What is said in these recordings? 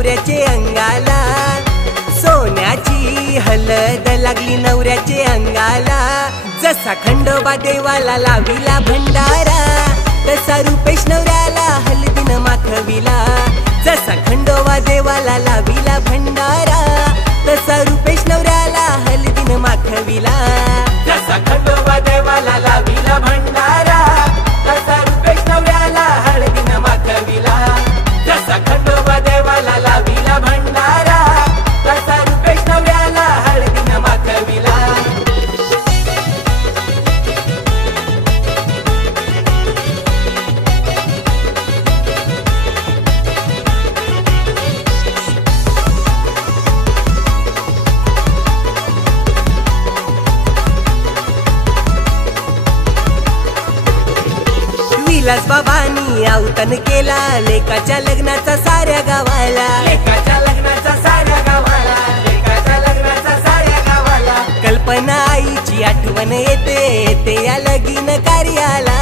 नवऱ्याचे अंगाला, सोन्याची हलद लागली नवऱ्याचे अंगाला। जसा खंडोबा देवाला लाविला भंडारा, तसा रुपेश नवऱ्याला हलदीनं माखविला। जसा खंडोबा देवाला लाविला भंडारा, तसा रुपेश नवऱ्याला हलदीनं माखविला। जसा खंडोबा देवाला लाविला भंडारा, तसा रुपेश नवऱ्याला हळदीनं माखविला। जसा खंडोबा देवाला लाविला भंडारा, तसा रुपेश नवऱ्याला हळदीनं माखविला। विलास बाबांनी आवतन केला लेकाच्या लग्नाचा साऱ्या गावाला, लेकाच्या लग्नाचा साऱ्या गावाला, लेकाच्या लग्नाचा साऱ्या गावाला। कल्पना आईची आठवण येते, येते या लगीन कार्याला,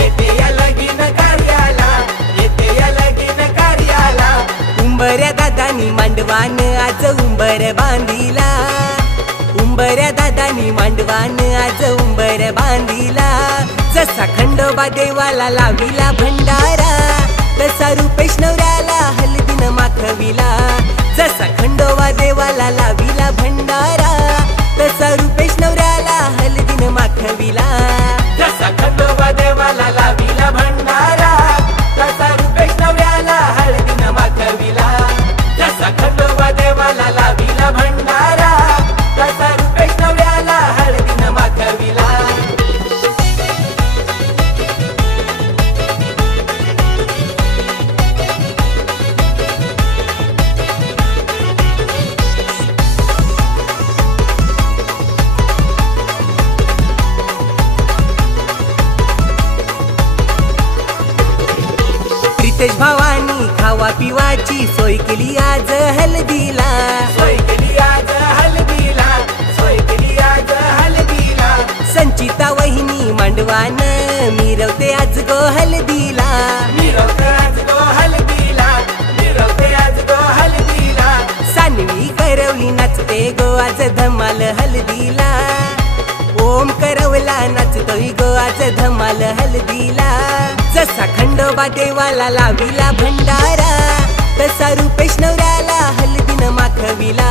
येते या लगीन कार्याला, येते या लगीन कार्याला। उंबऱ्या दादानी मांडवान आज उंबर बांधिला, उंबऱ्या दादानी मांडवान आज उंबर बांधिला। जसा खंडोबा देवाला लाविला भंडारा, तसा रुपेश नवऱ्याला हलदीनं माखविला। जसा खंडोबा देवाला लाविला भंडारा, तसा रुपेश नवऱ्याला हलदीनं माखविला। जसा खंडोबा देवाला लाविला भंडारा, तसा रुपेश नवऱ्याला हळदीनं माखविला। जसा खंडोबा देवाला लाविला भंडारा, तसा रुपेश नवऱ्याला हळदीनं माखविला। प्रितेश भावानी खावा पिवाची सोय केली आज हलदीला, सोय केली आज हळदीला, सोय केली आज हळदीला। संचिता वहिनी मांडवान मिरवते आज गो हलदीला, मिरवते आज गो हळदीला, मिरवते आज गो हळदीला। सानवी करवली नाचते गो आज धमाल हलदीला, ओम करवला नाचतोय गो आज धमाल हलदीला। जसा खंडोबा देवाला लाविला भंडारा, तसा रुपेश नवऱ्याला हलदीनं माखविला।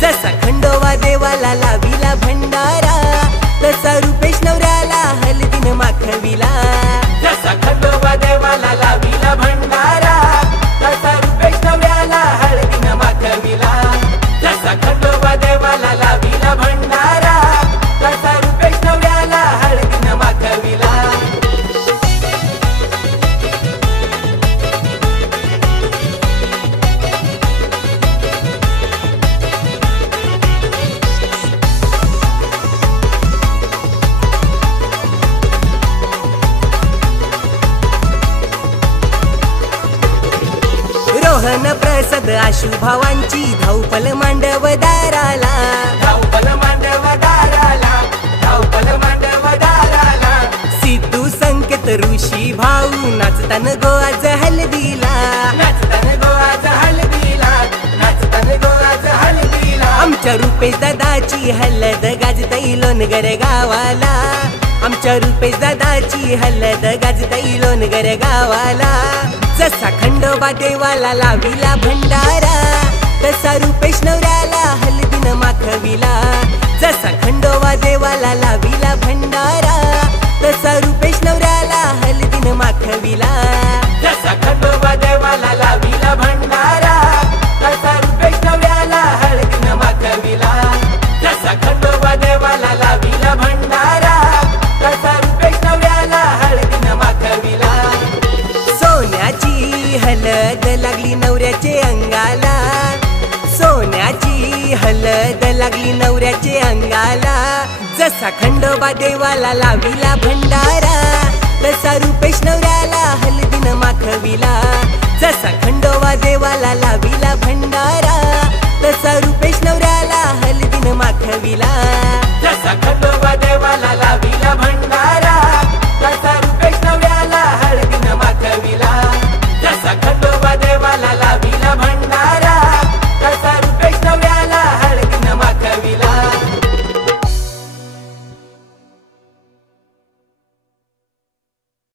जसा खंडोबा देवाला लाविला भंडारा, तसा रुपेश नवऱ्याला हलदीनं माखविला। जसा खंडोबा देवाला लाविला भंडारा, तसा रुपेश नवऱ्याला हळदीनं माखविला। जसा खंडोबा देवाला लाविला भंडारा, तसा रुपेश नवऱ्याला हळदीनं माखविला। रोहन प्रसाद आशु भावांची धावपल मांडव दाराला, धावपल मांडव दाराला, धावपल मांडव दाराला। सिद्धू संकेत ऋषी भाऊ नाचतान गो आज हलदीला, नाचतान गो आज हळदीला, नाचतान गो आज हळदीला। आमच्या रुपेश दादाची हलद गाजतई लोणगर गावाला, आमच्या रुपेश दादाची हलद गाजतई लोणगर गावाला। जसा खंडोबा देवाला लाविला भंडारा, तसा रुपेश नवऱ्याला हलदीनं माखविला। जसा खंडोबा देवाला लाविला भंडारा, तसा रुपेश नवऱ्याला हलदीनं माखविला। जसा खंडोबा देवाला लाविला भंडारा, तसा रुपेश नवऱ्याला हळदीनं माखविला। जसा खंडोबा देवाला लाविला भंडारा, तसा रुपेश नवऱ्याला हळदीनं माखविला। सोन्याची हलद लागली नवऱ्याचे अंगाला, सोन्याची हलद लागली नवऱ्याचे अंगाला। जसा खंडोबा देवाला लाविला भंडारा, तसा रुपेश नवऱ्याला हलदीनं माखविला। जसा खंडोबा देवाला लाविला भंडारा, तसा रुपेश नवऱ्याला हलदीनं माखविला। जसा खंडोबा देवाला लाविला